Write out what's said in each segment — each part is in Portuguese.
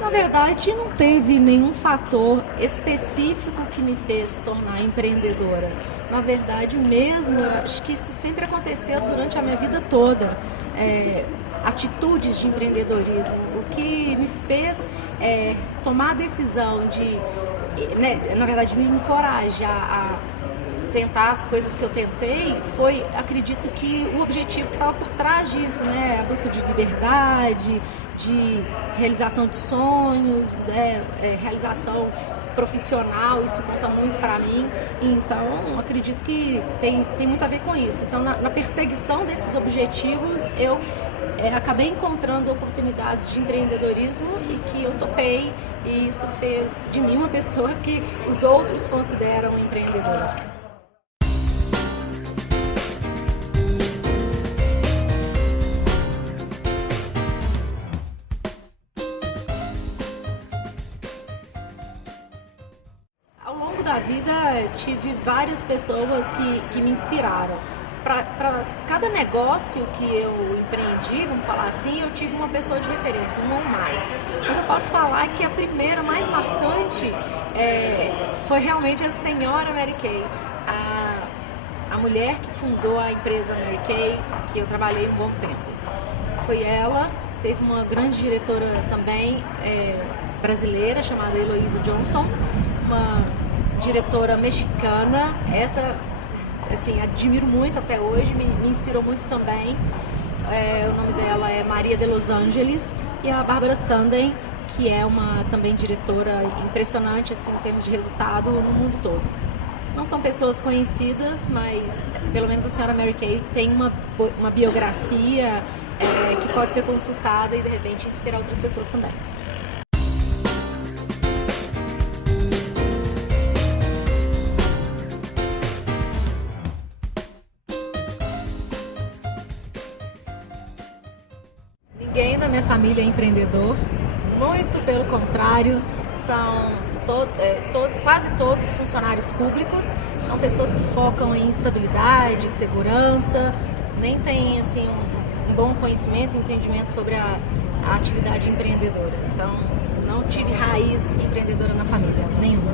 Na verdade, não teve nenhum fator específico que me fez tornar empreendedora. Na verdade, mesmo, acho que isso sempre aconteceu durante a minha vida toda. Atitudes de empreendedorismo. O que me fez tomar a decisão de, né, na verdade, me encorajar a tentar as coisas que eu tentei foi, acredito que o objetivo que estava por trás disso, né? A busca de liberdade, de realização de sonhos, né? Realização profissional, isso conta muito para mim. Então, acredito que tem muito a ver com isso. Então, na perseguição desses objetivos, eu acabei encontrando oportunidades de empreendedorismo e que eu topei, e isso fez de mim uma pessoa que os outros consideram empreendedora. Ao longo da vida, tive várias pessoas que me inspiraram. Para cada negócio que eu empreendi, vamos falar assim, eu tive uma pessoa de referência, uma ou mais. Mas eu posso falar que a primeira, mais marcante, foi realmente a senhora Mary Kay. A mulher que fundou a empresa Mary Kay, que eu trabalhei um bom tempo. Foi ela. Teve uma grande diretora também brasileira, chamada Heloísa Johnson, uma diretora mexicana. Essa, assim, admiro muito até hoje, me inspirou muito também. O nome dela é Maria de Los Angeles. E a Bárbara Sanden, que é uma também diretora impressionante assim, em termos de resultado no mundo todo. Não são pessoas conhecidas, mas pelo menos a senhora Mary Kay tem uma biografia que pode ser consultada e de repente inspirar outras pessoas também. Ninguém da minha família é empreendedor, muito pelo contrário, são quase todos funcionários públicos, são pessoas que focam em estabilidade, segurança, nem têm assim, um bom conhecimento e entendimento sobre a atividade empreendedora. Então, não tive raiz empreendedora na família, nenhuma.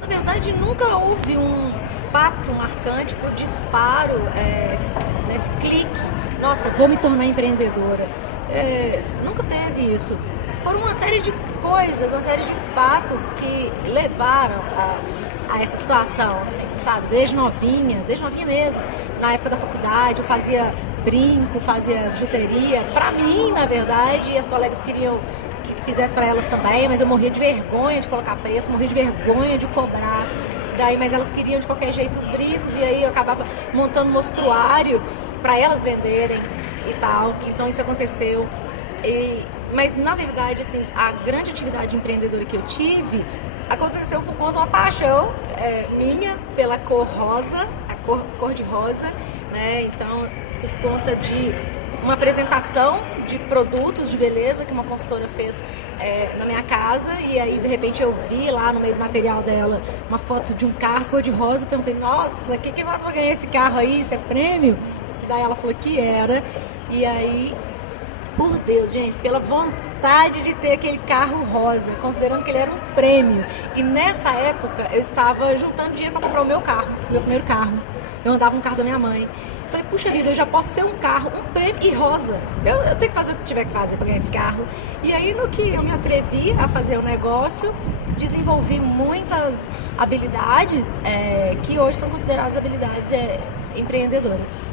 Na verdade, nunca houve um fato marcante para o disparo, esse clique, nossa, vou me tornar empreendedora. Nunca teve isso. Foram uma série de coisas, uma série de fatos que levaram a essa situação, assim, sabe? Desde novinha mesmo. Na época da faculdade, eu fazia brinco, fazia bijuteria. Pra mim, na verdade, e as colegas queriam que fizesse para elas também, mas eu morria de vergonha de colocar preço, morria de vergonha de cobrar. Mas elas queriam de qualquer jeito os brincos, e aí eu acabava montando um mostruário para elas venderem e tal. Então isso aconteceu. Mas na verdade, assim, a grande atividade empreendedora que eu tive aconteceu por conta de uma paixão minha pela cor rosa, a cor de rosa, né? Então, por conta de uma apresentação de produtos de beleza que uma consultora fez na minha casa, e aí de repente eu vi lá no meio do material dela uma foto de um carro cor de rosa, perguntei, nossa, o que mais vai ganhar esse carro aí, isso é prêmio? Daí ela falou que era, e aí, por Deus, gente, pela vontade de ter aquele carro rosa, considerando que ele era um prêmio, e nessa época eu estava juntando dinheiro para comprar o meu primeiro carro, eu andava um carro da minha mãe. Falei, puxa vida, eu já posso ter um carro, um prêmio e rosa. Eu tenho que fazer o que tiver que fazer para ganhar esse carro. E aí, no que eu me atrevi a fazer o negócio, desenvolvi muitas habilidades que hoje são consideradas habilidades empreendedoras.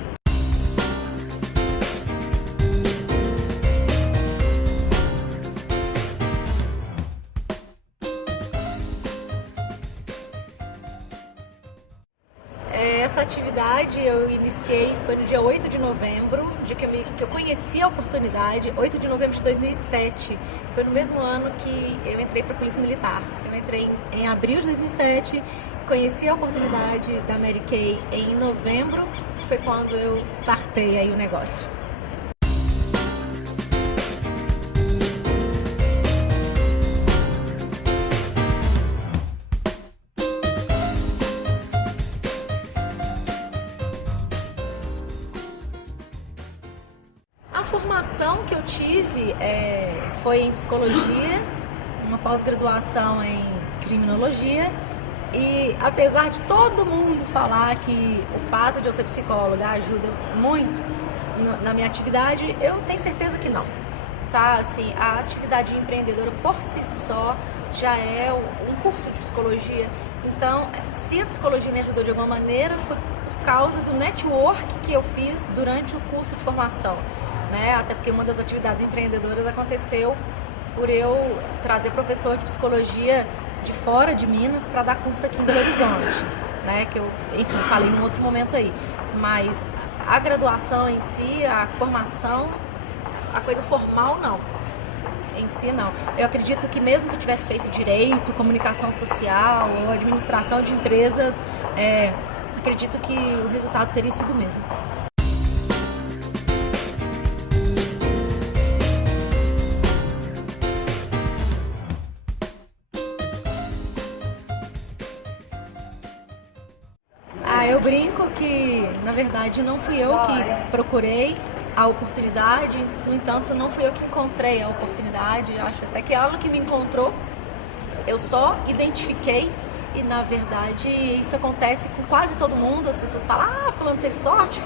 Essa atividade eu iniciei, foi no dia 8 de novembro, dia que eu conheci a oportunidade, 8 de novembro de 2007. Foi no mesmo ano que eu entrei para a Polícia Militar. Eu entrei em abril de 2007, conheci a oportunidade da Mary Kay em novembro, foi quando eu startei aí o negócio. formação que eu tive foi em psicologia, uma pós-graduação em criminologia. E apesar de todo mundo falar que o fato de eu ser psicóloga ajuda muito na minha atividade, eu tenho certeza que não. Tá? Assim, a atividade empreendedora por si só já é um curso de psicologia. Então, se a psicologia me ajudou de alguma maneira, foi por causa do network que eu fiz durante o curso de formação, né? Até porque uma das atividades empreendedoras aconteceu por eu trazer professor de psicologia de fora de Minas para dar curso aqui em Belo Horizonte, né? Que eu, enfim, falei num outro momento aí. Mas a graduação em si, a formação, a coisa formal, não. Em si, não. Eu acredito que mesmo que eu tivesse feito direito, comunicação social ou administração de empresas, acredito que o resultado teria sido o mesmo. Eu brinco que, na verdade, não fui eu que procurei a oportunidade, no entanto, não fui eu que encontrei a oportunidade, acho até que ela que me encontrou, eu só identifiquei e, na verdade, isso acontece com quase todo mundo, as pessoas falam, fulano teve sorte,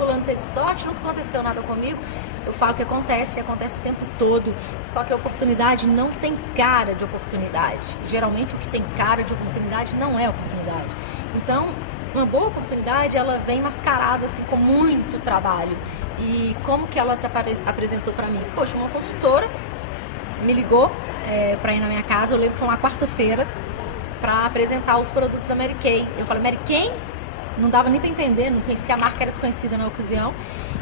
nunca aconteceu nada comigo, eu falo que acontece o tempo todo, só que a oportunidade não tem cara de oportunidade, geralmente o que tem cara de oportunidade não é oportunidade, então, uma boa oportunidade, ela vem mascarada assim, com muito trabalho. E como que ela se apresentou para mim? Poxa, uma consultora me ligou para ir na minha casa, eu lembro que foi uma quarta-feira, para apresentar os produtos da Mary Kay. Eu falei, Mary Kay? Não dava nem para entender, não conhecia, a marca era desconhecida na ocasião.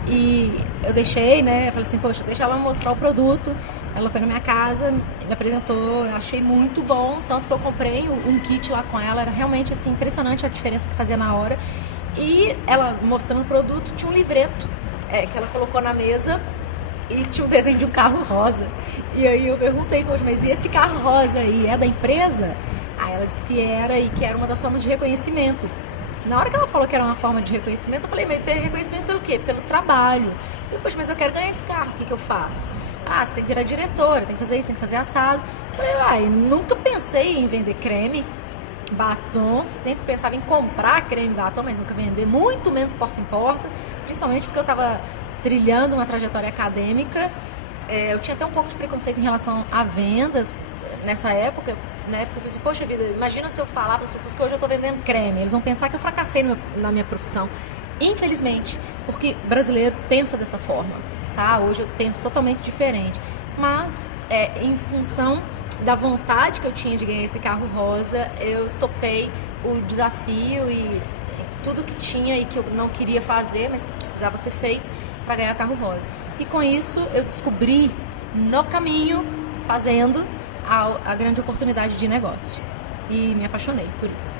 E eu deixei, né, falei assim, poxa, deixa ela mostrar o produto. Ela foi na minha casa, me apresentou, eu achei muito bom, tanto que eu comprei um kit lá com ela, era realmente assim, impressionante a diferença que fazia na hora. E ela mostrando o produto, tinha um livreto que ela colocou na mesa e tinha um desenho de um carro rosa. E aí eu perguntei, poxa, mas e esse carro rosa aí, é da empresa? Aí ela disse que era e que era uma das formas de reconhecimento. Na hora que ela falou que era uma forma de reconhecimento, eu falei, mas reconhecimento pelo quê? Pelo trabalho. Eu falei, poxa, mas eu quero ganhar esse carro, o que eu faço? Você tem que virar diretora, tem que fazer isso, tem que fazer assado. Eu falei, nunca pensei em vender creme, batom, sempre pensava em comprar creme, batom, mas nunca vender, muito menos porta em porta, principalmente porque eu estava trilhando uma trajetória acadêmica. Eu tinha até um pouco de preconceito em relação a vendas nessa época, né? Porque eu falei assim, poxa vida, imagina se eu falar para as pessoas que hoje eu estou vendendo creme, eles vão pensar que eu fracassei na minha profissão. Infelizmente, porque brasileiro pensa dessa forma, tá? Hoje eu penso totalmente diferente, mas em função da vontade que eu tinha de ganhar esse carro rosa, eu topei o desafio e tudo que tinha e que eu não queria fazer, mas que precisava ser feito para ganhar carro rosa. E com isso eu descobri no caminho, fazendo, a grande oportunidade de negócio. E me apaixonei por isso.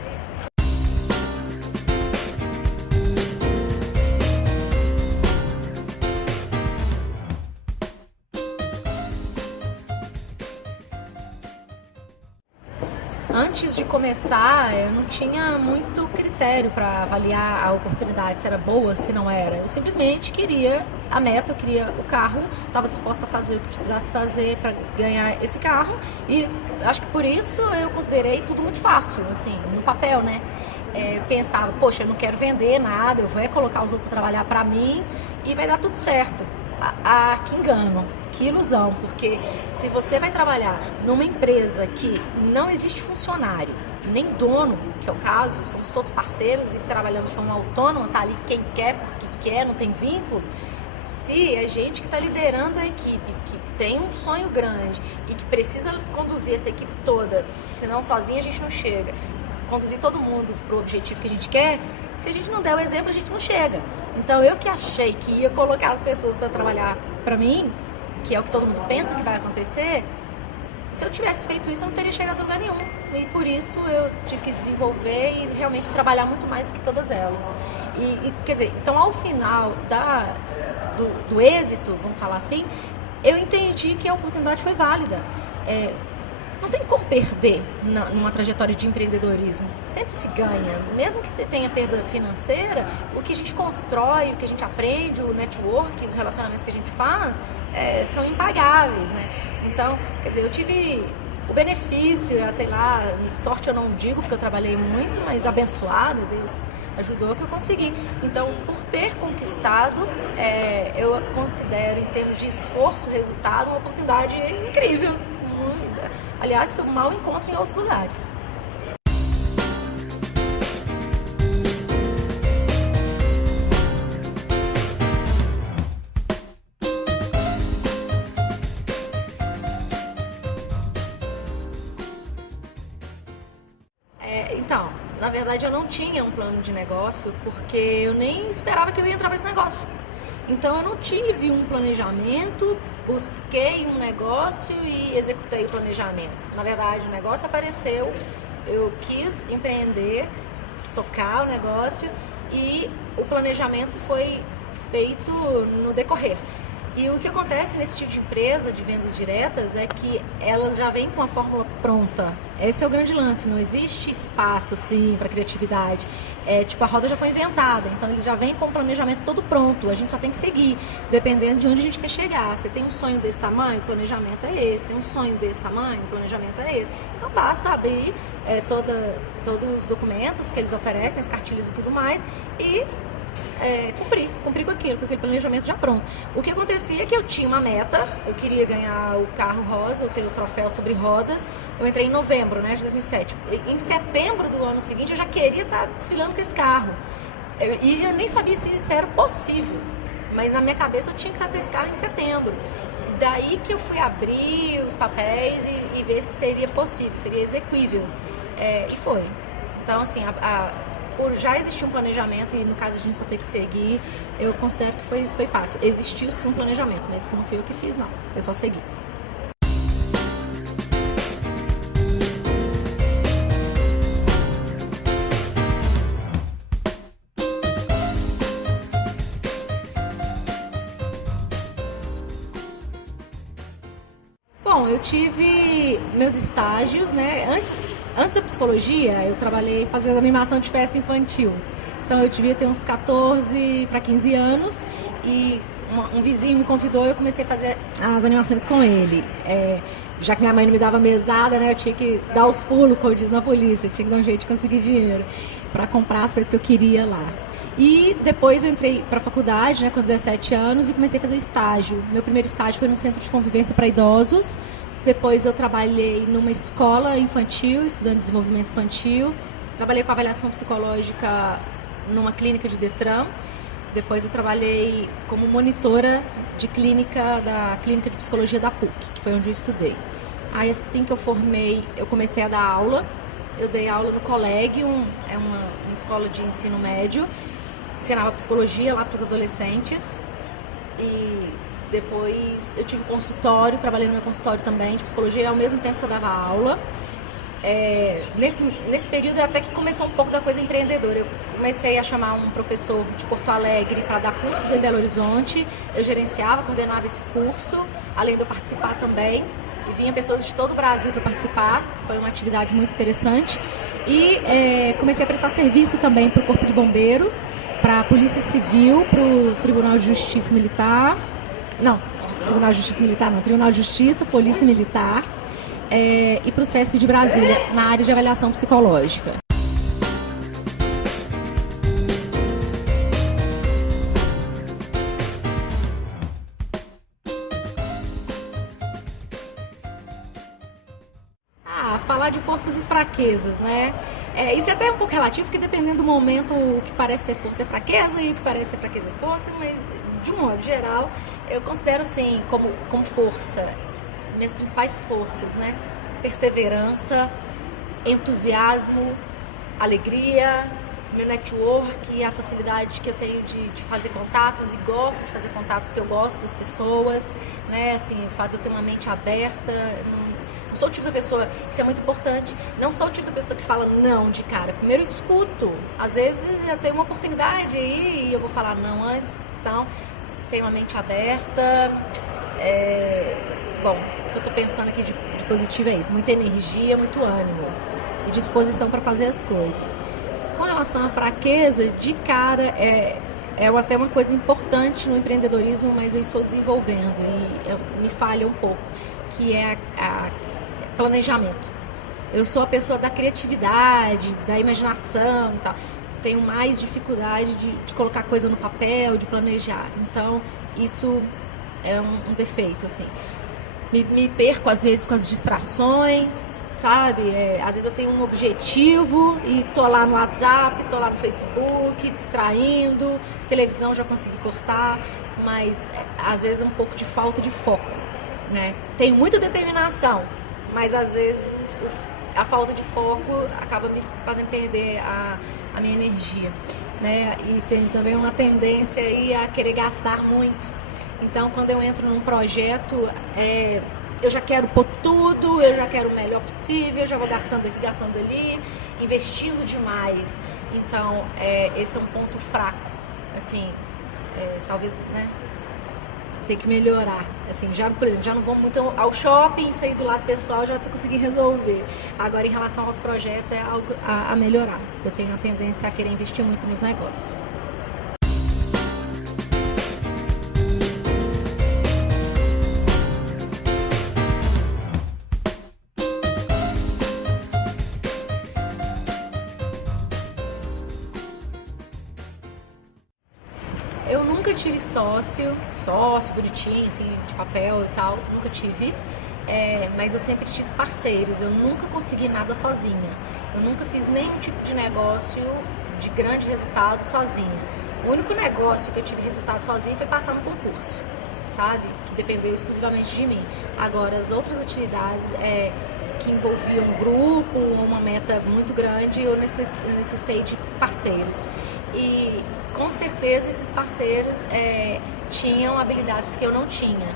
Antes de começar, eu não tinha muito critério para avaliar a oportunidade, se era boa, se não era. Eu simplesmente queria a meta, eu queria o carro, estava disposta a fazer o que precisasse fazer para ganhar esse carro. E acho que por isso eu considerei tudo muito fácil, assim, no papel, né? Eu pensava, poxa, eu não quero vender nada, eu vou colocar os outros para trabalhar para mim e vai dar tudo certo. Que engano, que ilusão, porque se você vai trabalhar numa empresa que não existe funcionário, nem dono, que é o caso, somos todos parceiros e trabalhamos de forma autônoma, tá ali quem quer, porque quer, não tem vínculo, se é gente que está liderando a equipe, que tem um sonho grande e que precisa conduzir essa equipe toda, senão sozinha a gente não chega, conduzir todo mundo para o objetivo que a gente quer, se a gente não der o exemplo, a gente não chega. Então, eu que achei que ia colocar as pessoas para trabalhar para mim, que é o que todo mundo pensa que vai acontecer, se eu tivesse feito isso, eu não teria chegado a lugar nenhum. E por isso, eu tive que desenvolver e realmente trabalhar muito mais do que todas elas. Quer dizer, então, ao final do êxito, vamos falar assim, eu entendi que a oportunidade foi válida. não tem como perder numa trajetória de empreendedorismo. Sempre se ganha. Mesmo que você tenha perda financeira, o que a gente constrói, o que a gente aprende, o network, os relacionamentos que a gente faz, são impagáveis, né? Então, quer dizer, eu tive o benefício, sei lá, sorte eu não digo, porque eu trabalhei muito, mas abençoado, Deus ajudou que eu consegui. Então, por ter conquistado, eu considero, em termos de esforço, resultado, uma oportunidade incrível. Aliás, que eu mal encontro em outros lugares. Então, na verdade eu não tinha um plano de negócio, porque eu nem esperava que eu ia entrar para esse negócio. Então eu não tive um planejamento, busquei um negócio e executei o planejamento. Na verdade o negócio apareceu, eu quis empreender, tocar o negócio e o planejamento foi feito no decorrer. E o que acontece nesse tipo de empresa de vendas diretas é que elas já vêm com a fórmula pronta. Esse é o grande lance, não existe espaço assim para criatividade. Tipo, a roda já foi inventada, então eles já vêm com o planejamento todo pronto, a gente só tem que seguir, dependendo de onde a gente quer chegar. Você tem um sonho desse tamanho, o planejamento é esse. Tem um sonho desse tamanho, o planejamento é esse. Então basta abrir todos os documentos que eles oferecem, as cartilhas e tudo mais, e cumprir com aquele planejamento já pronto. O que acontecia é que eu tinha uma meta, eu queria ganhar o carro rosa, eu tenho o troféu sobre rodas, eu entrei em novembro, né, de 2007. Em setembro do ano seguinte eu já queria estar desfilando com esse carro. E eu nem sabia se isso era possível, mas na minha cabeça eu tinha que estar com esse carro em setembro. Daí que eu fui abrir os papéis e ver se seria possível, seria execuível. E foi. Então, assim, por já existir um planejamento e no caso a gente só ter que seguir, eu considero que foi fácil. Existiu sim um planejamento, mas que não fui eu que fiz, não. Eu só segui. Bom, eu tive meus estágios, né? Antes da psicologia, eu trabalhei fazendo animação de festa infantil. Então eu devia ter uns 14 para 15 anos e um vizinho me convidou e eu comecei a fazer as animações com ele. Já que minha mãe não me dava mesada, né? Eu tinha que dar os pulos, como diz na polícia. Eu tinha que dar um jeito de conseguir dinheiro para comprar as coisas que eu queria lá. E depois eu entrei para a faculdade, né, com 17 anos e comecei a fazer estágio. Meu primeiro estágio foi no Centro de Convivência para Idosos. Depois eu trabalhei numa escola infantil, estudando desenvolvimento infantil. Trabalhei com avaliação psicológica numa clínica de Detran. Depois eu trabalhei como monitora de clínica da Clínica de Psicologia da PUC, que foi onde eu estudei. Aí assim que eu formei, eu comecei a dar aula. Eu dei aula no Colégio, uma escola de ensino médio. Ensinava psicologia lá para os adolescentes. E depois eu tive consultório, trabalhei no meu consultório também de psicologia ao mesmo tempo que eu dava aula. Nesse período até que começou um pouco da coisa empreendedora. Eu comecei a chamar um professor de Porto Alegre para dar cursos em Belo Horizonte. Eu gerenciava, coordenava esse curso, além de eu participar também. E vinha pessoas de todo o Brasil para participar. Foi uma atividade muito interessante. E comecei a prestar serviço também para o Corpo de Bombeiros, para a Polícia Civil, para o Tribunal de Justiça Militar. Não, Tribunal de Justiça Militar não, Tribunal de Justiça, Polícia Militar. E para o CESP de Brasília, na área de avaliação psicológica. Falar de forças e fraquezas, né? Isso é até um pouco relativo, porque dependendo do momento, o que parece ser força é fraqueza e o que parece ser fraqueza é força, mas de um modo geral, eu considero assim, como força, minhas principais forças, né? Perseverança, entusiasmo, alegria, meu network, a facilidade que eu tenho de fazer contatos, e gosto de fazer contatos porque eu gosto das pessoas, né? Assim, o fato de eu ter uma mente aberta, não sou o tipo da pessoa, isso é muito importante, não sou o tipo da pessoa que fala não de cara. Primeiro eu escuto, às vezes eu tenho uma oportunidade aí e eu vou falar não antes, então tenho uma mente aberta, Bom, o que eu estou pensando aqui de positivo é isso, muita energia, muito ânimo e disposição para fazer as coisas. Com relação à fraqueza, de cara, é até uma coisa importante no empreendedorismo, mas eu estou desenvolvendo e me falha um pouco, que é a planejamento. Eu sou a pessoa da criatividade, da imaginação e tal. Tenho mais dificuldade de colocar coisa no papel, de planejar. Então, isso é um defeito, assim. Me perco, às vezes, com as distrações, sabe? Às vezes eu tenho um objetivo e tô lá no WhatsApp, tô lá no Facebook, distraindo. Televisão já consegui cortar, mas às vezes é um pouco de falta de foco, né? Tenho muita determinação, mas às vezes a falta de foco acaba me fazendo perder a minha energia, né? E tem também uma tendência aí a querer gastar muito. Então, quando eu entro num projeto, eu já quero pôr tudo, eu já quero o melhor possível, eu já vou gastando aqui, gastando ali, investindo demais. Então, esse é um ponto fraco, assim, talvez, né, tem que melhorar. Assim, por exemplo, já não vou muito ao shopping, sair do lado pessoal, já estou conseguindo resolver. Agora, em relação aos projetos, é algo a melhorar. Eu tenho a tendência a querer investir muito nos negócios. Eu nunca tive sócio bonitinho, assim, de papel e tal, nunca tive, mas eu sempre tive parceiros, eu nunca consegui nada sozinha, eu nunca fiz nenhum tipo de negócio de grande resultado sozinha. O único negócio que eu tive resultado sozinha foi passar no concurso, sabe? Que dependeu exclusivamente de mim. Agora, as outras atividades que envolviam um grupo, uma meta muito grande, eu necessitei de parceiros. E com certeza esses parceiros tinham habilidades que eu não tinha,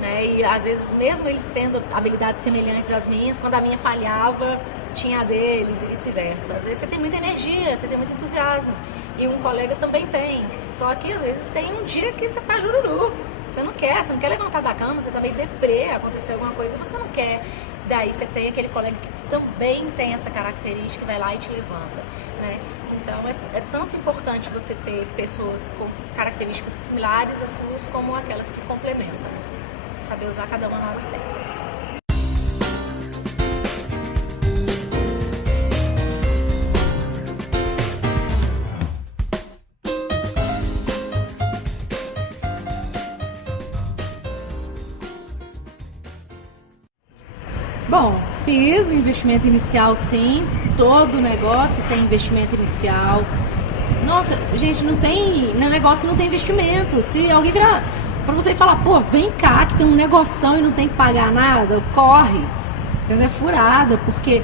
né? E às vezes mesmo eles tendo habilidades semelhantes às minhas, quando a minha falhava, tinha a deles e vice-versa. Às vezes você tem muita energia, você tem muito entusiasmo e um colega também tem, só que às vezes tem um dia que você tá jururu, você não quer levantar da cama, você tá meio deprê, aconteceu alguma coisa e você não quer. Daí você tem aquele colega que também tem essa característica e vai lá e te levanta, né? Então é tanto importante você ter pessoas com características similares às suas como aquelas que complementam. Saber usar cada uma na hora certa. Bom, fiz o investimento inicial, sim. Todo negócio tem investimento inicial. Nossa, gente, não é um negócio que não tem investimento. Se alguém virar pra você e falar, pô, vem cá que tem um negoção e não tem que pagar nada, corre. Entendeu? É furada, porque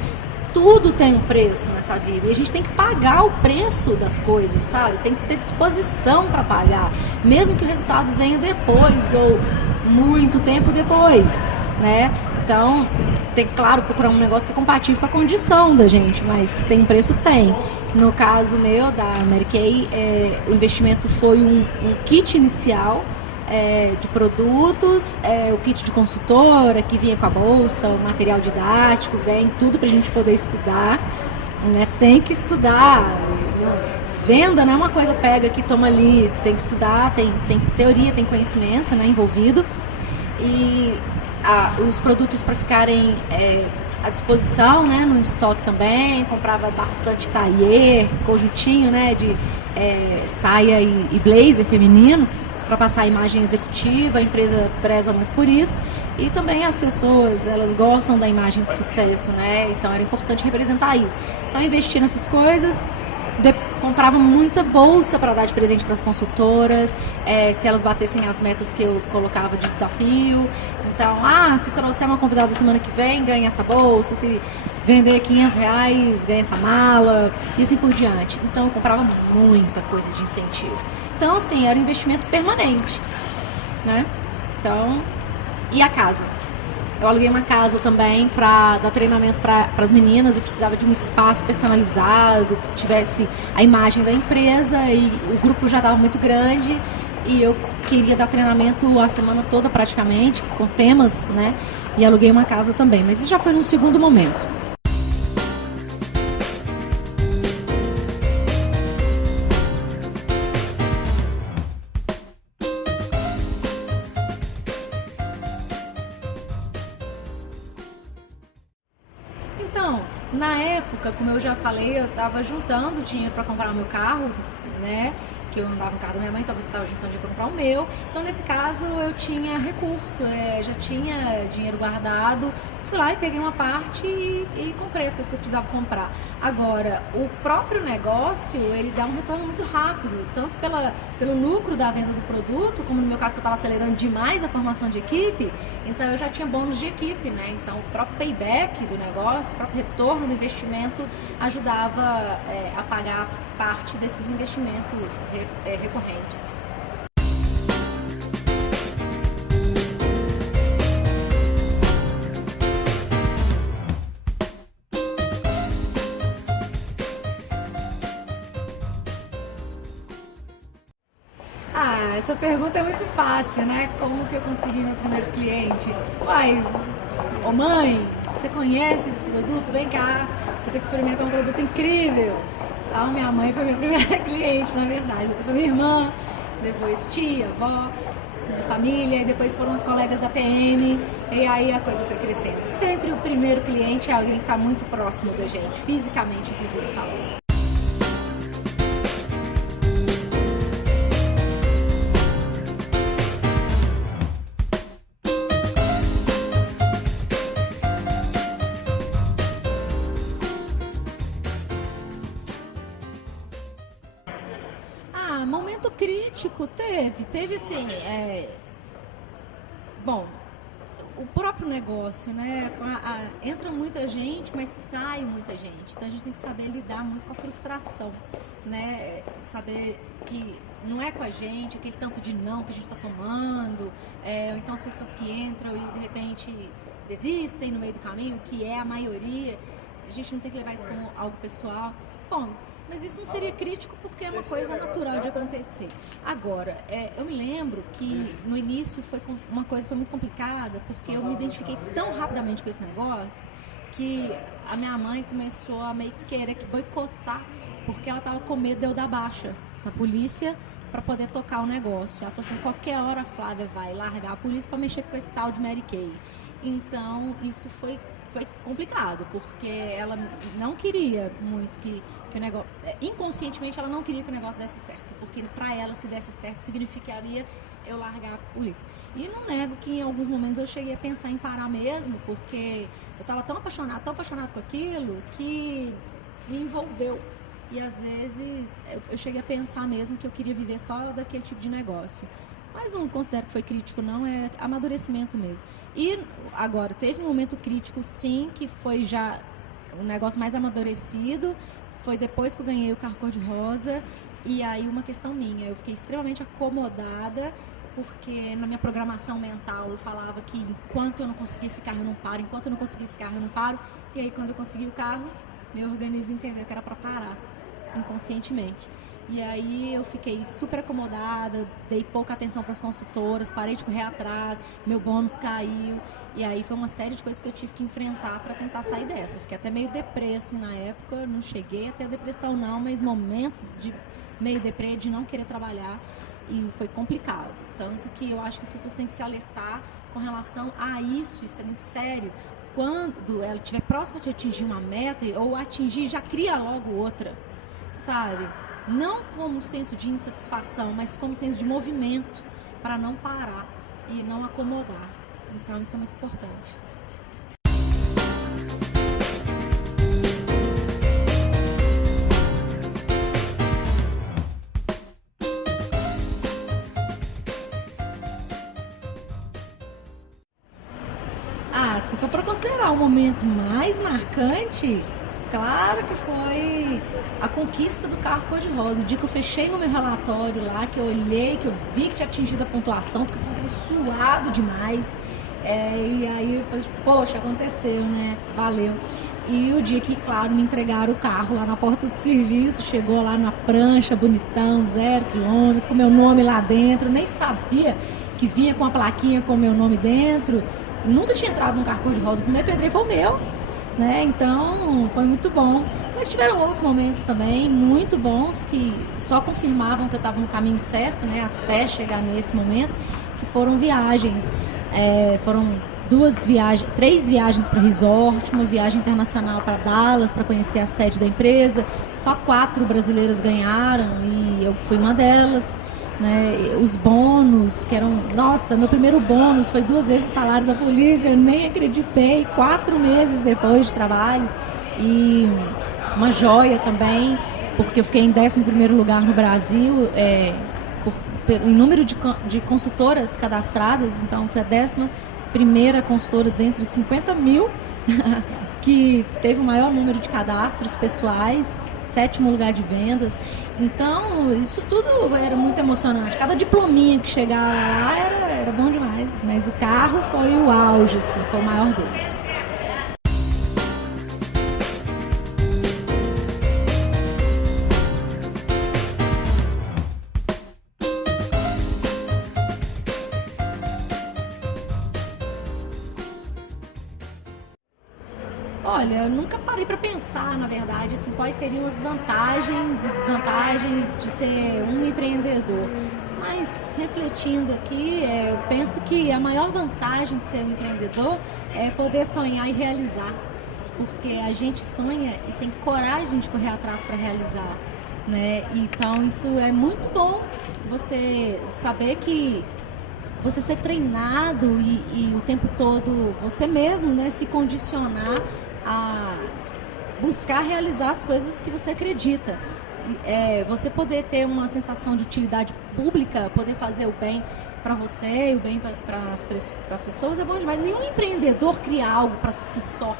tudo tem um preço nessa vida e a gente tem que pagar o preço das coisas, sabe? Tem que ter disposição para pagar, mesmo que o resultado venha depois ou muito tempo depois, né? Então, tem, claro, procurar um negócio que é compatível com a condição da gente, mas que tem preço, tem. No caso meu, da Mary Kay, o investimento foi um kit inicial de produtos, o kit de consultora, que vinha com a bolsa, o material didático, vem tudo pra gente poder estudar, né? Tem que estudar. Venda não é uma coisa pega aqui, toma ali, tem que estudar, tem teoria, tem conhecimento, né, envolvido. E os produtos para ficarem à disposição, né, no estoque também, comprava bastante tailleur, conjuntinho, né, de saia e blazer feminino, para passar a imagem executiva, a empresa preza muito por isso, e também as pessoas, elas gostam da imagem de sucesso, né, então era importante representar isso. Então investir nessas coisas, comprava muita bolsa para dar de presente para as consultoras, se elas batessem as metas que eu colocava de desafio. Então, se trouxer uma convidada semana que vem, ganha essa bolsa, se vender R$500, ganha essa mala, e assim por diante. Então, eu comprava muita coisa de incentivo. Então, assim, era um investimento permanente, né? Então, e a casa? Eu aluguei uma casa também para dar treinamento para as meninas. Eu precisava de um espaço personalizado, que tivesse a imagem da empresa, e o grupo já estava muito grande. e eu queria dar treinamento a semana toda praticamente, com temas, né? E aluguei uma casa também, mas isso já foi num segundo momento. Então, na época, como eu já falei, eu estava juntando dinheiro para comprar o meu carro, né? Que eu andava no carro da minha mãe, estava juntando dinheiro para comprar o meu. Então, nesse caso, eu tinha recurso, já tinha dinheiro guardado. Fui lá e peguei uma parte e comprei as coisas que eu precisava comprar. Agora, o próprio negócio, ele dá um retorno muito rápido, tanto pelo lucro da venda do produto, como no meu caso que eu estava acelerando demais a formação de equipe, então eu já tinha bônus de equipe, né? Então, o próprio payback do negócio, o próprio retorno do investimento ajudava a pagar parte desses investimentos recorrentes. Ah, essa pergunta é muito fácil, né? Como que eu consegui meu primeiro cliente? Uai, ô mãe, você conhece esse produto? Vem cá, você tem que experimentar um produto incrível. Então, minha mãe foi minha primeira cliente, na verdade. Depois foi minha irmã, depois tia, avó, minha família, e depois foram as colegas da PM, e aí a coisa foi crescendo. Sempre o primeiro cliente é alguém que está muito próximo da gente, fisicamente, inclusive, falando. Ah, momento crítico teve assim, bom, o próprio negócio, né? Entra muita gente, mas sai muita gente. Então a gente tem que saber lidar muito com a frustração, né? Saber que não é com a gente, aquele tanto de não que a gente está tomando, ou então as pessoas que entram e de repente desistem no meio do caminho, que é a maioria. A gente não tem que levar isso como algo pessoal. Bom, mas isso não seria crítico porque é uma coisa natural de acontecer. Agora, eu me lembro que no início uma coisa foi muito complicada porque eu me identifiquei tão rapidamente com esse negócio que a minha mãe começou a meio que querer boicotar porque ela estava com medo de eu dar baixa da polícia para poder tocar o negócio. Ela falou assim, qualquer hora a Flávia vai largar a polícia para mexer com esse tal de Mary Kay. Então, isso foi complicado, porque ela não queria muito que o negócio... Inconscientemente, ela não queria que o negócio desse certo, porque para ela, se desse certo, significaria eu largar a polícia. E não nego que em alguns momentos eu cheguei a pensar em parar mesmo, porque eu estava tão apaixonada com aquilo, que me envolveu. E às vezes eu cheguei a pensar mesmo que eu queria viver só daquele tipo de negócio. Mas não considero que foi crítico, não, é amadurecimento mesmo. E agora, teve um momento crítico, sim, que foi já um negócio mais amadurecido, foi depois que eu ganhei o carro cor-de-rosa, e aí uma questão minha, eu fiquei extremamente acomodada, porque na minha programação mental eu falava que enquanto eu não conseguir esse carro eu não paro, enquanto eu não conseguir esse carro eu não paro, e aí quando eu consegui o carro, meu organismo entendeu que era para parar, inconscientemente. E aí eu fiquei super acomodada, dei pouca atenção para as consultoras, parei de correr atrás, meu bônus caiu. E aí foi uma série de coisas que eu tive que enfrentar para tentar sair dessa. Eu fiquei até meio deprê, assim, na época, não cheguei até a depressão não, mas momentos de meio deprê, de não querer trabalhar, e foi complicado. Tanto que eu acho que as pessoas têm que se alertar com relação a isso é muito sério. Quando ela estiver próxima de atingir uma meta, ou atingir, já cria logo outra, sabe? Não como senso de insatisfação, mas como senso de movimento, para não parar e não acomodar. Então, isso é muito importante. Ah, se for para considerar o momento mais marcante, claro que foi a conquista do carro cor-de-rosa. O dia que eu fechei no meu relatório lá, que eu olhei, que eu vi que tinha atingido a pontuação, porque foi um trem suado demais. E aí eu falei, poxa, aconteceu, né? Valeu. E o dia que, claro, me entregaram o carro lá na porta do serviço, chegou lá na prancha, bonitão, 0 quilômetro, com meu nome lá dentro, nem sabia que vinha com a plaquinha com meu nome dentro. Nunca tinha entrado num carro cor-de-rosa, o primeiro que eu entrei foi o meu, né? Então, foi muito bom. Mas tiveram outros momentos também, muito bons, que só confirmavam que eu estava no caminho certo, né? Até chegar nesse momento, que foram viagens. Foram 3 viagens para resort, uma viagem internacional para Dallas para conhecer a sede da empresa. Só 4 brasileiras ganharam e eu fui uma delas, né? Os bônus, que eram... Nossa, meu primeiro bônus foi 2 vezes o salário da polícia, eu nem acreditei, 4 meses depois de trabalho. E uma joia também, porque eu fiquei em 11º lugar no Brasil, em número de consultoras cadastradas, então foi a 11ª consultora dentre 50 mil que teve o maior número de cadastros pessoais, 7º lugar de vendas. Então, isso tudo era muito emocionante. Cada diplominha que chegava lá era bom demais, mas o carro foi o auge, assim, foi o maior deles. Olha, eu nunca parei para pensar, na verdade, assim, quais seriam as vantagens e desvantagens de ser um empreendedor. Mas, refletindo aqui, eu penso que a maior vantagem de ser um empreendedor é poder sonhar e realizar. Porque a gente sonha e tem coragem de correr atrás para realizar, né? Então, isso é muito bom, você saber que você ser treinado e o tempo todo você mesmo, né, se condicionar a buscar realizar as coisas que você acredita. Você poder ter uma sensação de utilidade pública, poder fazer o bem para você e o bem para as pessoas é bom demais. Nenhum empreendedor cria algo para si só.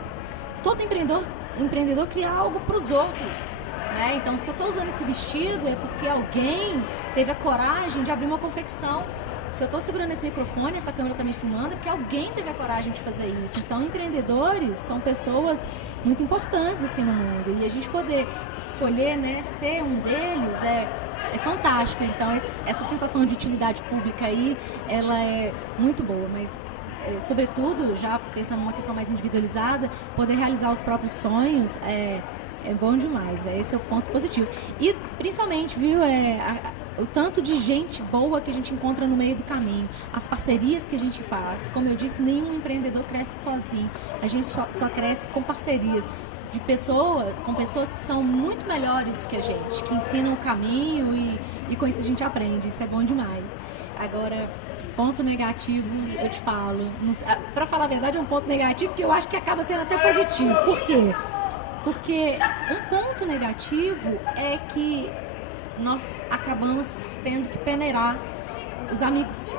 Todo empreendedor cria algo para os outros, né? Então, se eu estou usando esse vestido é porque alguém teve a coragem de abrir uma confecção. Se eu estou segurando esse microfone, essa câmera está me filmando, é porque alguém teve a coragem de fazer isso. Então, empreendedores são pessoas muito importantes assim, no mundo. E a gente poder escolher, né, ser um deles é fantástico. Então, essa sensação de utilidade pública aí, ela é muito boa. Mas, sobretudo, já pensando numa questão mais individualizada, poder realizar os próprios sonhos é bom demais. Esse é o ponto positivo. E, principalmente, viu, o tanto de gente boa que a gente encontra no meio do caminho, as parcerias que a gente faz. Como eu disse, nenhum empreendedor cresce sozinho, a gente só cresce com parcerias com pessoas que são muito melhores que a gente, que ensinam o caminho e com isso a gente aprende. Isso é bom demais. Agora, ponto negativo, eu te falo, para falar a verdade, é um ponto negativo que eu acho que acaba sendo até positivo. Por quê? Porque um ponto negativo é que nós acabamos tendo que peneirar os amigos.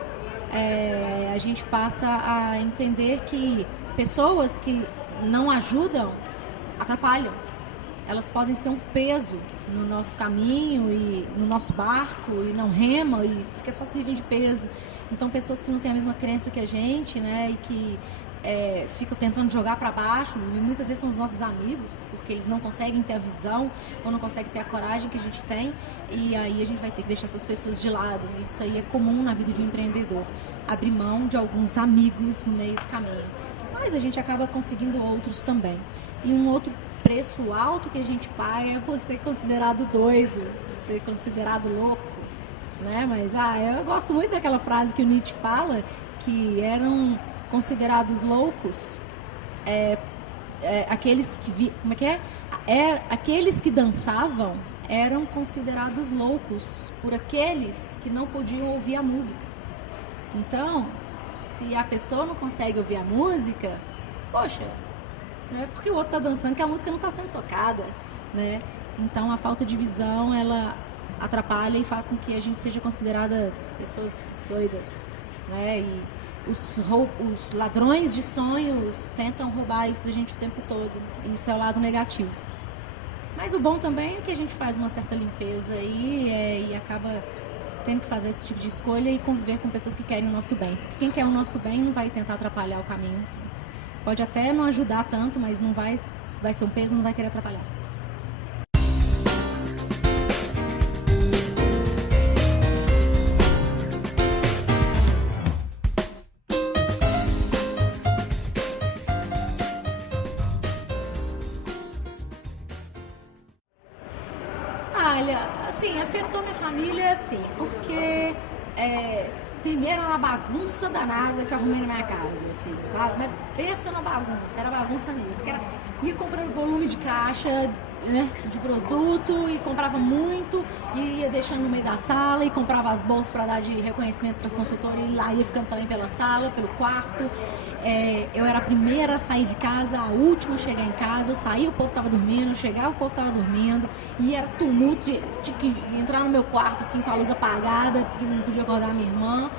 A gente passa a entender que pessoas que não ajudam atrapalham. Elas podem ser um peso no nosso caminho e no nosso barco e não remam e fica só servindo de peso. Então, pessoas que não têm a mesma crença que a gente, né, e que ficam tentando jogar para baixo, e muitas vezes são os nossos amigos, porque eles não conseguem ter a visão ou não conseguem ter a coragem que a gente tem, e aí a gente vai ter que deixar essas pessoas de lado. Isso aí é comum na vida de um empreendedor, abrir mão de alguns amigos no meio do caminho, mas a gente acaba conseguindo outros também. E um outro preço alto que a gente paga é por ser considerado doido, ser considerado louco, né? Mas eu gosto muito daquela frase que o Nietzsche fala, que eram considerados loucos aqueles que aqueles que dançavam eram considerados loucos por aqueles que não podiam ouvir a música. Então, se a pessoa não consegue ouvir a música, poxa, não é porque o outro está dançando que a música não está sendo tocada, né? Então, a falta de visão, ela atrapalha e faz com que a gente seja considerada pessoas doidas, né? E os ladrões de sonhos tentam roubar isso da gente o tempo todo. Isso é o lado negativo. Mas o bom também é que a gente faz uma certa limpeza aí e acaba tendo que fazer esse tipo de escolha e conviver com pessoas que querem o nosso bem. Porque quem quer o nosso bem não vai tentar atrapalhar o caminho. Pode até não ajudar tanto, mas não vai ser um peso, não vai querer atrapalhar. Olha, assim, afetou minha família, assim, porque primeiro era uma bagunça danada que eu arrumei na minha casa, assim, mas pensa na bagunça, era bagunça mesmo, porque ia comprando volume de caixa, né, de produto e comprava muito e ia deixando no meio da sala e comprava as bolsas para dar de reconhecimento para as consultoras e lá ia ficando também pela sala, pelo quarto. Eu era a primeira a sair de casa, a última a chegar em casa. Eu saía, o povo estava dormindo, eu chegava, o povo estava dormindo e era tumulto de que entrar no meu quarto assim com a luz apagada porque não podia acordar a minha irmã.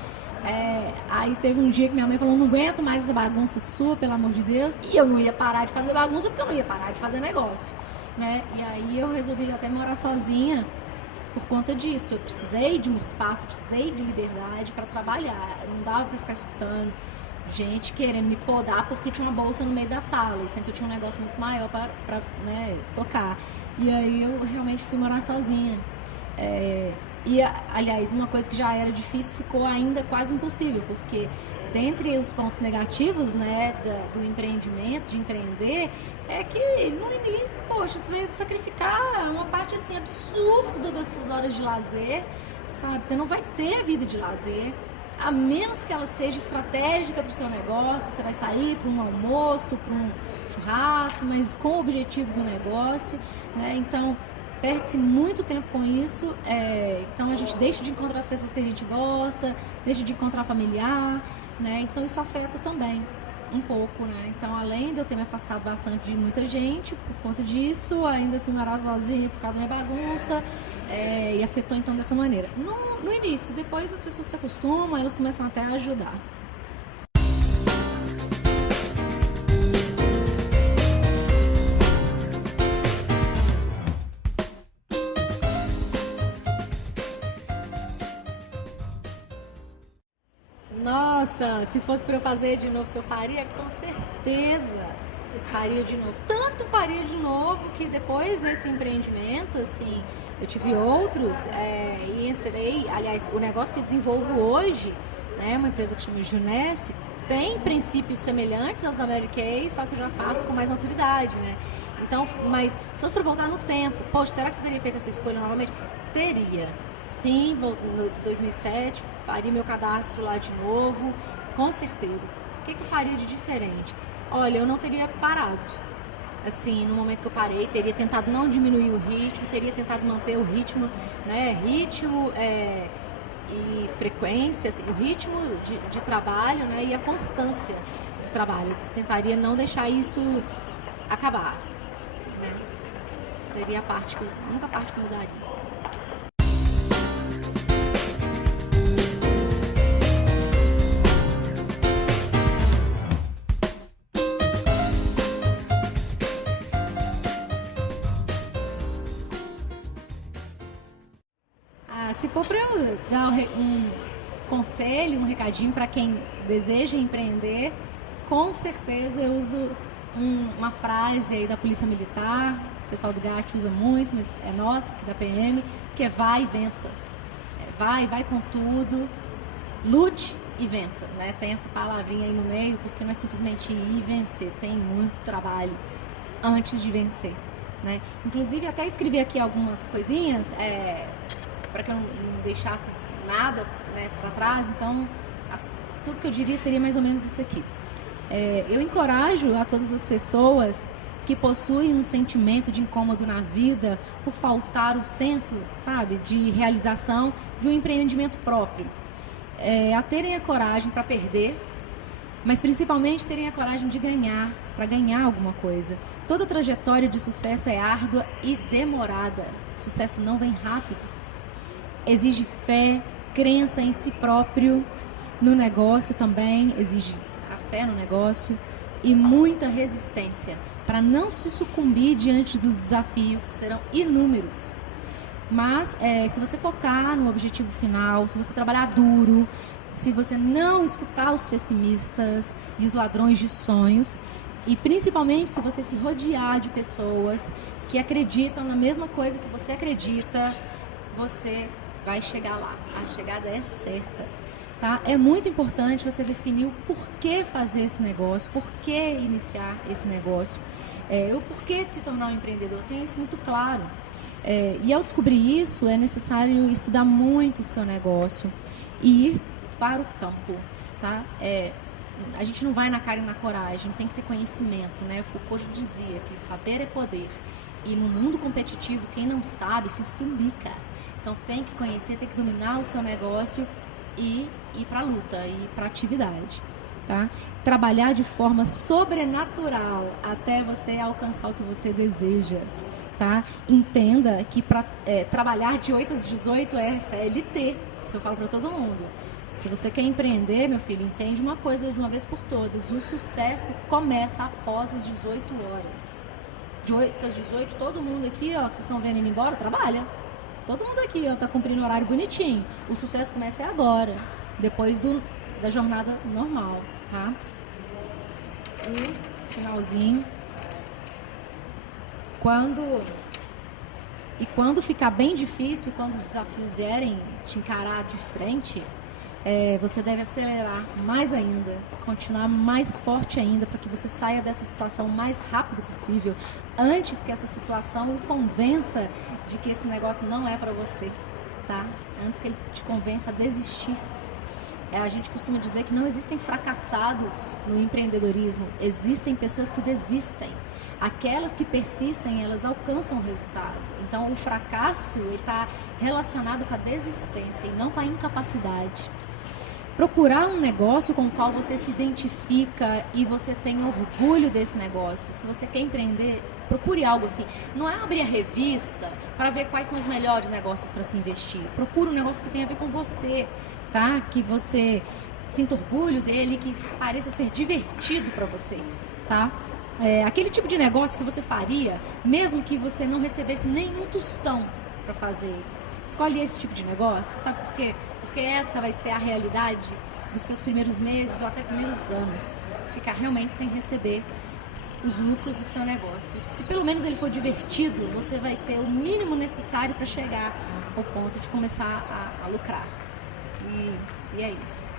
Aí teve um dia que minha mãe falou, não aguento mais essa bagunça sua, pelo amor de Deus, e eu não ia parar de fazer bagunça porque eu não ia parar de fazer negócio, né? E aí eu resolvi até morar sozinha por conta disso. Eu precisei de um espaço, precisei de liberdade para trabalhar, não dava para ficar escutando gente querendo me podar porque tinha uma bolsa no meio da sala, e sempre eu tinha um negócio muito maior para né, tocar. E aí eu realmente fui morar sozinha. E, aliás, uma coisa que já era difícil ficou ainda quase impossível, porque dentre os pontos negativos, né, do empreendimento, de empreender, é que no início, poxa, você vai sacrificar uma parte assim absurda das suas horas de lazer, sabe? Você não vai ter vida de lazer, a menos que ela seja estratégica para o seu negócio. Você vai sair para um almoço, para um churrasco, mas com o objetivo do negócio, né? Então perde-se muito tempo com isso, então a gente deixa de encontrar as pessoas que a gente gosta, deixa de encontrar familiar, né? Então isso afeta também um pouco, né? Então, além de eu ter me afastado bastante de muita gente por conta disso, ainda fui morar sozinha por causa da minha bagunça, e afetou então dessa maneira. No início, depois as pessoas se acostumam, elas começam até a ajudar. Nossa, se fosse para eu fazer de novo, se eu faria, com certeza faria de novo. Tanto faria de novo que depois desse empreendimento, assim, eu tive outros e entrei. Aliás, o negócio que eu desenvolvo hoje, né, uma empresa que chama Junesse, tem princípios semelhantes aos da Mary Kay, só que eu já faço com mais maturidade, né? Então, mas se fosse para voltar no tempo, poxa, será que você teria feito essa escolha novamente? Teria. Sim, no 2007, faria meu cadastro lá de novo, com certeza. O que eu faria de diferente? Olha, eu não teria parado. Assim, no momento que eu parei, teria tentado não diminuir o ritmo, teria tentado manter o ritmo, né? Ritmo e frequência, assim, o ritmo de trabalho, né? E a constância do trabalho. Eu tentaria não deixar isso acabar, né? Seria a única parte que eu mudaria. Se for para eu dar um conselho, um recadinho para quem deseja empreender, com certeza eu uso uma frase aí da Polícia Militar, o pessoal do GAT usa muito, mas é nossa, aqui da PM, que é vai e vença. Vai com tudo, lute e vença, né? Tem essa palavrinha aí no meio, porque não é simplesmente ir e vencer, tem muito trabalho antes de vencer, né? Inclusive até escrevi aqui algumas coisinhas, para que eu não deixasse nada, né, para trás. Então, tudo que eu diria seria mais ou menos isso aqui. Eu encorajo a todas as pessoas que possuem um sentimento de incômodo na vida por faltar o senso, sabe, de realização de um empreendimento próprio, a terem a coragem para perder, mas principalmente terem a coragem de ganhar, para ganhar alguma coisa. Toda trajetória de sucesso é árdua e demorada. Sucesso não vem rápido. Exige fé, crença em si próprio, no negócio também, exige a fé no negócio e muita resistência para não se sucumbir diante dos desafios que serão inúmeros. Mas se você focar no objetivo final, se você trabalhar duro, se você não escutar os pessimistas e os ladrões de sonhos, e principalmente se você se rodear de pessoas que acreditam na mesma coisa que você acredita, você vai chegar lá. A chegada é certa. Tá? É muito importante você definir o porquê fazer esse negócio, porquê iniciar esse negócio, o porquê de se tornar um empreendedor. Tenha isso muito claro. E ao descobrir isso, é necessário estudar muito o seu negócio e ir para o campo. Tá? A gente não vai na cara e na coragem, tem que ter conhecimento, né? Foucault dizia que saber é poder. E no mundo competitivo, quem não sabe se estupica. Então tem que conhecer, tem que dominar o seu negócio e ir para a luta, ir para a atividade. Tá? Trabalhar de forma sobrenatural até você alcançar o que você deseja. Tá? Entenda que para trabalhar de 8 às 18 é CLT. Isso eu falo para todo mundo. Se você quer empreender, meu filho, entende uma coisa de uma vez por todas. O sucesso começa após as 18 horas. De 8 às 18, todo mundo aqui, ó, que vocês estão vendo indo embora, trabalha. Todo mundo aqui, ó, tá cumprindo o horário bonitinho. O sucesso começa agora, depois da jornada normal, tá? E, finalzinho. Quando ficar bem difícil, quando os desafios vierem te encarar de frente, você deve acelerar mais ainda, continuar mais forte ainda, para que você saia dessa situação o mais rápido possível, antes que essa situação o convença de que esse negócio não é para você, tá? Antes que ele te convença a desistir. A gente costuma dizer que não existem fracassados no empreendedorismo, existem pessoas que desistem. Aquelas que persistem, elas alcançam o resultado. Então, o fracasso está relacionado com a desistência e não com a incapacidade. Procurar um negócio com o qual você se identifica e você tem orgulho desse negócio. Se você quer empreender, procure algo assim. Não é abrir a revista para ver quais são os melhores negócios para se investir. Procure um negócio que tenha a ver com você, tá? Que você sinta orgulho dele, que pareça ser divertido para você, tá? Aquele tipo de negócio que você faria, mesmo que você não recebesse nenhum tostão para fazer. Escolhe esse tipo de negócio, sabe por quê? Porque essa vai ser a realidade dos seus primeiros meses ou até primeiros anos. Ficar realmente sem receber os lucros do seu negócio. Se pelo menos ele for divertido, você vai ter o mínimo necessário para chegar ao ponto de começar a lucrar. E é isso.